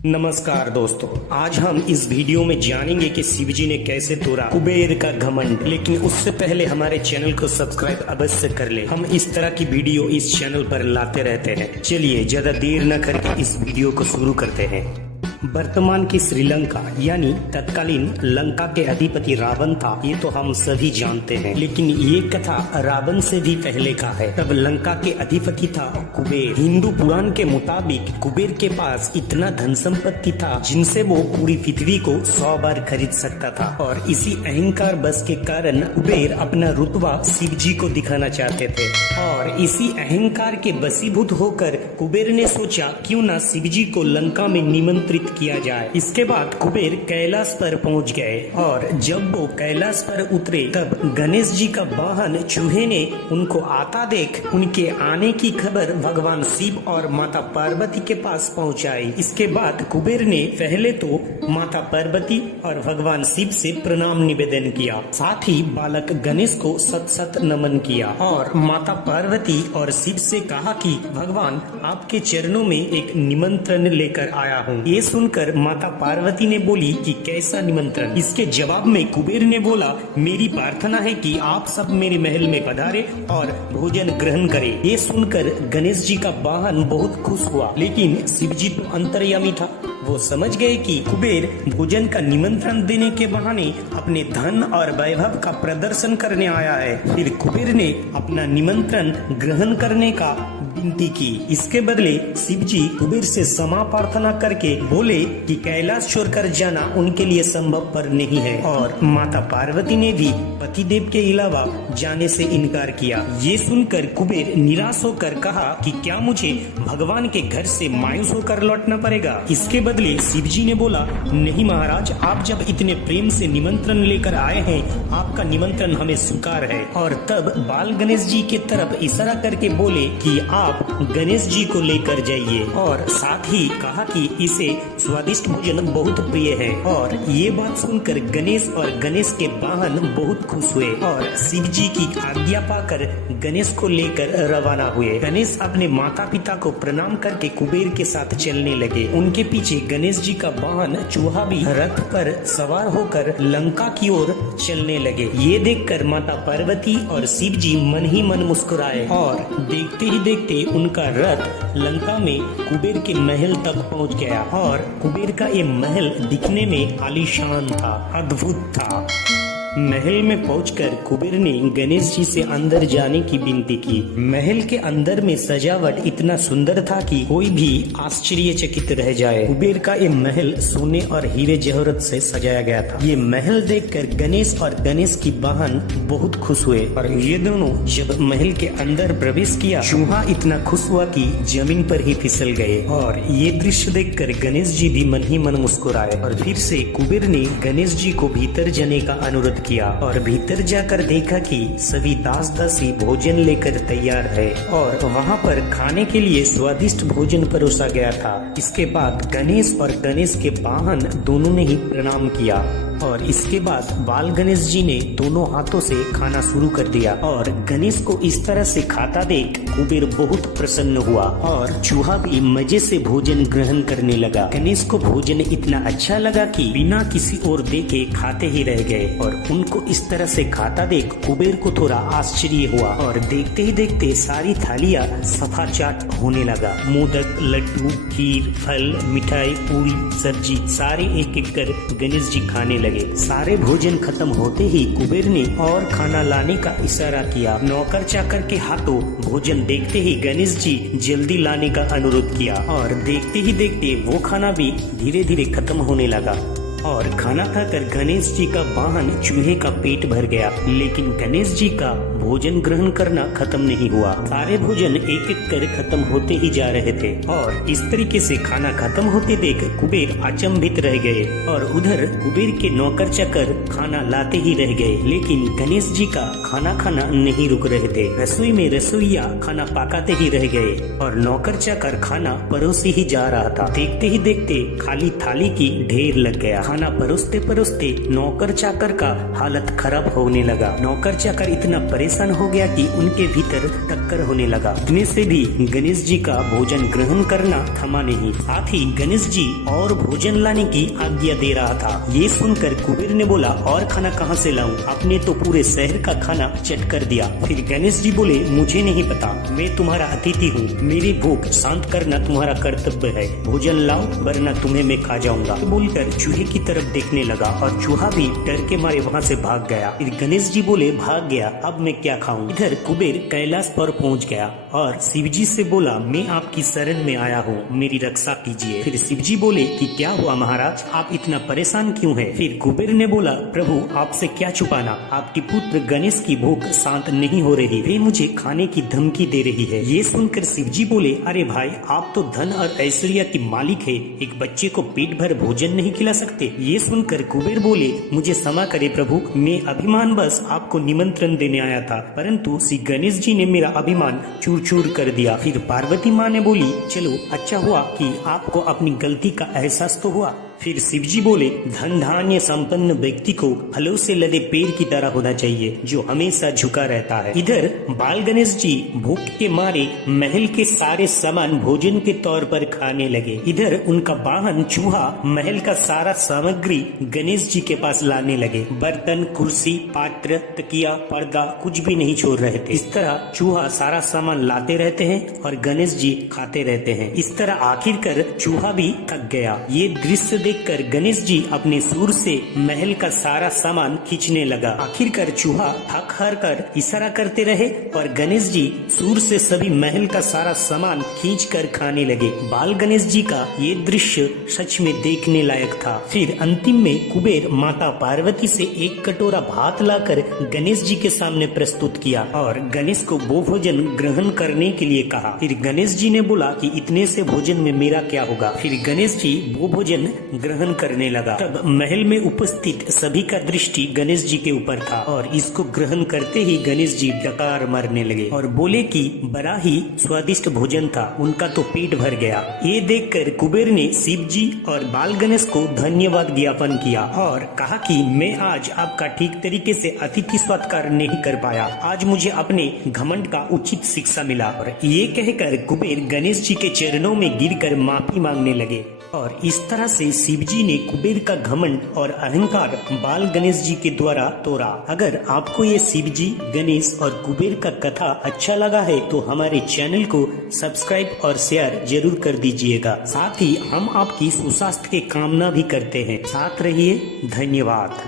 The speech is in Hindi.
नमस्कार दोस्तों, आज हम इस वीडियो में जानेंगे कि शिवजी ने कैसे तोड़ा कुबेर का घमंड। लेकिन उससे पहले हमारे चैनल को सब्सक्राइब अवश्य कर ले। हम इस तरह की वीडियो इस चैनल पर लाते रहते हैं। चलिए ज्यादा देर न करके इस वीडियो को शुरू करते हैं। वर्तमान की श्रीलंका यानी तत्कालीन लंका के अधिपति रावण था, ये तो हम सभी जानते हैं। लेकिन ये कथा रावण से भी पहले का है। तब लंका के अधिपति था कुबेर। हिंदू पुराण के मुताबिक कुबेर के पास इतना धन संपत्ति था जिनसे वो पूरी पृथ्वी को 100 बार खरीद सकता था। और इसी अहंकार बस के कारण कुबेर अपना रुतबा शिव जी को दिखाना चाहते थे। और इसी अहंकार के बसीभूत होकर कुबेर ने सोचा क्यों ना शिव जी को लंका में निमंत्रित किया जाए। इसके बाद कुबेर कैलाश पर पहुंच गए और जब वो कैलाश पर उतरे तब गणेश जी का वाहन चूहे ने उनको आता देख उनके आने की खबर भगवान शिव और माता पार्वती के पास पहुंचाई। इसके बाद कुबेर ने पहले तो माता पार्वती और भगवान शिव से प्रणाम निवेदन किया, साथ ही बालक गणेश को सत सत नमन किया और माता पार्वती और शिव से कहा कि भगवान आपके चरणों में एक निमंत्रण लेकर आया हूँ। ये सुनकर माता पार्वती ने बोली कि कैसा निमंत्रण। इसके जवाब में कुबेर ने बोला, मेरी प्रार्थना है कि आप सब मेरे महल में पधारे और भोजन ग्रहण करें। ये सुनकर गणेश जी का वाहन बहुत खुश हुआ, लेकिन शिव जी तो अंतर्यामी था। वो समझ गए कि कुबेर भोजन का निमंत्रण देने के बहाने अपने धन और वैभव का प्रदर्शन करने आया है। फिर कुबेर ने अपना निमंत्रण ग्रहण करने का विनती की। इसके बदले शिव जी कुबेर से क्षमा प्रार्थना करके बोले कि कैलाश छोड़कर जाना उनके लिए संभव पर नहीं है। और माता पार्वती ने भी पतिदेव के अलावा जाने से इनकार किया। ये सुनकर कुबेर निराश होकर कहा कि क्या मुझे भगवान के घर से मायूस होकर लौटना पड़ेगा। इसके बदले शिव जी ने बोला, नहीं महाराज, आप जब इतने प्रेम से निमंत्रण लेकर आए हैं, आपका निमंत्रण हमें स्वीकार है। और तब बाल गणेश जी के तरफ इशारा करके बोले कि आप गणेश जी को लेकर जाइए। और साथ ही कहा कि इसे स्वादिष्ट भोजन बहुत प्रिय है। और ये बात सुनकर गणेश और गणेश के वाहन बहुत खुश हुए और शिव जी की आज्ञा पाकर गणेश को लेकर रवाना हुए। गणेश अपने माता पिता को प्रणाम करके कुबेर के साथ चलने लगे। उनके पीछे गणेश जी का वाहन चूहा भी रथ पर सवार होकर लंका की ओर चलने लगे। ये देखकर माता पार्वती और शिव जी मन ही मन मुस्कुराए और देखते ही देखते उनका रथ लंका में कुबेर के महल तक पहुंच गया। और कुबेर का ये महल दिखने में आलीशान था, अद्भुत था। महल में पहुंचकर कुबेर ने गणेश जी से अंदर जाने की विनती की। महल के अंदर में सजावट इतना सुंदर था कि कोई भी आश्चर्यचकित रह जाए। कुबेर का ये महल सोने और हीरे जवाहरात से सजाया गया था। ये महल देखकर गणेश और गणेश की बहन बहुत खुश हुए। और ये दोनों जब महल के अंदर प्रवेश किया, चूहा इतना खुश हुआ कि जमीन पर ही फिसल गए। और ये दृश्य देखकर गणेश जी भी मन ही मन मुस्कुराए। और फिर से कुबेर ने गणेश जी को भीतर जाने का अनुरोध किया। और भीतर जाकर देखा कि सभी दास दासी भोजन लेकर तैयार है और वहाँ पर खाने के लिए स्वादिष्ट भोजन परोसा गया था। इसके बाद गणेश और गणेश के वाहन दोनों ने ही प्रणाम किया। और इसके बाद बाल गणेश जी ने दोनों हाथों से खाना शुरू कर दिया। और गणेश को इस तरह से खाता देख कुबेर बहुत प्रसन्न हुआ और चूहा भी मजे से भोजन ग्रहण करने लगा। गणेश को भोजन इतना अच्छा लगा कि बिना किसी और देखे खाते ही रह गए। और उनको इस तरह से खाता देख कुबेर को थोड़ा आश्चर्य हुआ और देखते ही देखते सारी थालियां सफा चाट होने लगा। मोदक, लड्डू, खीर, फल, मिठाई, पूरी, सब्जी सारे एक एक कर गणेश जी खाने लगे। सारे भोजन खत्म होते ही कुबेर ने और खाना लाने का इशारा किया। नौकर चाकर के हाथों भोजन देखते ही गणेश जी जल्दी लाने का अनुरोध किया। और देखते ही देखते वो खाना भी धीरे धीरे खत्म होने लगा। और खाना खाकर गणेश जी का वाहन चूहे का पेट भर गया। लेकिन गणेश जी का भोजन ग्रहण करना खत्म नहीं हुआ। सारे भोजन एक एक कर खत्म होते ही जा रहे थे। और इस तरीके से खाना खत्म होते देख कुबेर अचंभित रह गए। और उधर कुबेर के नौकर चाकर खाना लाते ही रह गए। लेकिन गणेश जी का खाना खाना नहीं रुक रहे थे। रसोई में रसोईया खाना पकाते ही रह गए और नौकर चाकर खाना परोसे ही जा रहा था। देखते ही देखते खाली थाली की ढेर लग गया। खाना परोसते परोसते नौकर चाकर का हालत खराब होने लगा। नौकर चाकर इतना परेशान परेशान हो गया कि उनके भीतर टक्कर होने लगा। इतने से भी गणेश जी का भोजन ग्रहण करना थमा नहीं, साथ ही गणेश जी और भोजन लाने की आज्ञा दे रहा था। ये सुनकर कुबेर ने बोला, और खाना कहाँ से लाऊं? आपने तो पूरे शहर का खाना चट कर दिया। फिर गणेश जी बोले, मुझे नहीं पता, मैं तुम्हारा अतिथि हूँ, मेरी भूख शांत करना तुम्हारा कर्तव्य है, भोजन लाओ वरना तुम्हें मैं खा जाऊंगा। बोलकर चूहे की तरफ देखने लगा और चूहा भी डर के मारे वहाँ से भाग गया। फिर गणेश जी बोले, भाग गया, अब मैं क्या खाऊं? इधर कुबेर कैलाश पर पहुँच गया और शिव जी से बोला, मैं आपकी शरण में आया हूँ, मेरी रक्षा कीजिए। फिर शिव जी बोले कि क्या हुआ महाराज, आप इतना परेशान क्यों है? फिर कुबेर ने बोला, प्रभु आपसे क्या छुपाना, आपकी पुत्र गणेश की भूख शांत नहीं हो रही, वे मुझे खाने की धमकी दे रही है। ये सुनकर शिव जी बोले, अरे भाई, आप तो धन और ऐश्वर्य की मालिक है, एक बच्चे को पेट भर भोजन नहीं खिला सकते? ये सुनकर कुबेर बोले, मुझे क्षमा करे प्रभु, मैं अभिमान बस आपको निमंत्रण देने आया था, परंतु श्री गणेश जी ने मेरा अभिमान चूर चूर कर दिया। फिर पार्वती माँ ने बोली, चलो अच्छा हुआ कि आपको अपनी गलती का एहसास तो हुआ। फिर शिव जी बोले, धन धान्य संपन्न व्यक्ति को फलों से लदे पेड़ की तरह होना चाहिए, जो हमेशा झुका रहता है। इधर बाल गणेश जी भूख के मारे महल के सारे सामान भोजन के तौर पर खाने लगे। इधर उनका वाहन चूहा महल का सारा सामग्री गणेश जी के पास लाने लगे। बर्तन, कुर्सी, पात्र, तकिया, पर्दा कुछ भी नहीं छोड़ रहे थे। इस तरह चूहा सारा सामान लाते रहते हैं और गणेश जी खाते रहते हैं। इस तरह आखिरकार चूहा भी थक गया। ये दृश्य देखकर गणेश जी अपने सूर से महल का सारा सामान खींचने लगा। आखिरकार चूहा थक हार कर इशारा करते रहे और गणेश जी सूर से सभी महल का सारा सामान खींचकर खाने लगे। बाल गणेश जी का ये दृश्य सच में देखने लायक था। फिर अंतिम में कुबेर माता पार्वती से एक कटोरा भात लाकर गणेश जी के सामने प्रस्तुत किया और गणेश को वो भोजन ग्रहण करने के लिए कहा। फिर गणेश जी ने बोला कि इतने से भोजन में मेरा क्या होगा। फिर गणेश जी वो भोजन ग्रहण करने लगा। तब महल में उपस्थित सभी का दृष्टि गणेश जी के ऊपर था और इसको ग्रहण करते ही गणेश जी डकार मारने लगे और बोले कि बड़ा ही स्वादिष्ट भोजन था, उनका तो पेट भर गया। ये देखकर कुबेर ने शिव जी और बाल गणेश को धन्यवाद ज्ञापन किया और कहा कि मैं आज आपका ठीक तरीके से अतिथि सत्कार नहीं कर पाया, आज मुझे अपने घमंड का उचित शिक्षा मिला। और ये कहकर कुबेर गणेश जी के चरणों में गिरकर माफी मांगने लगे और इस तरह से शिव जी ने कुबेर का घमंड और अहंकार बाल गणेश जी के द्वारा तोड़ा। अगर आपको ये शिव जी, गणेश और कुबेर का कथा अच्छा लगा है तो हमारे चैनल को सब्सक्राइब और शेयर जरूर कर दीजिएगा। साथ ही हम आपकी सुस्वास्थ्य की कामना भी करते हैं। साथ रहिए, धन्यवाद।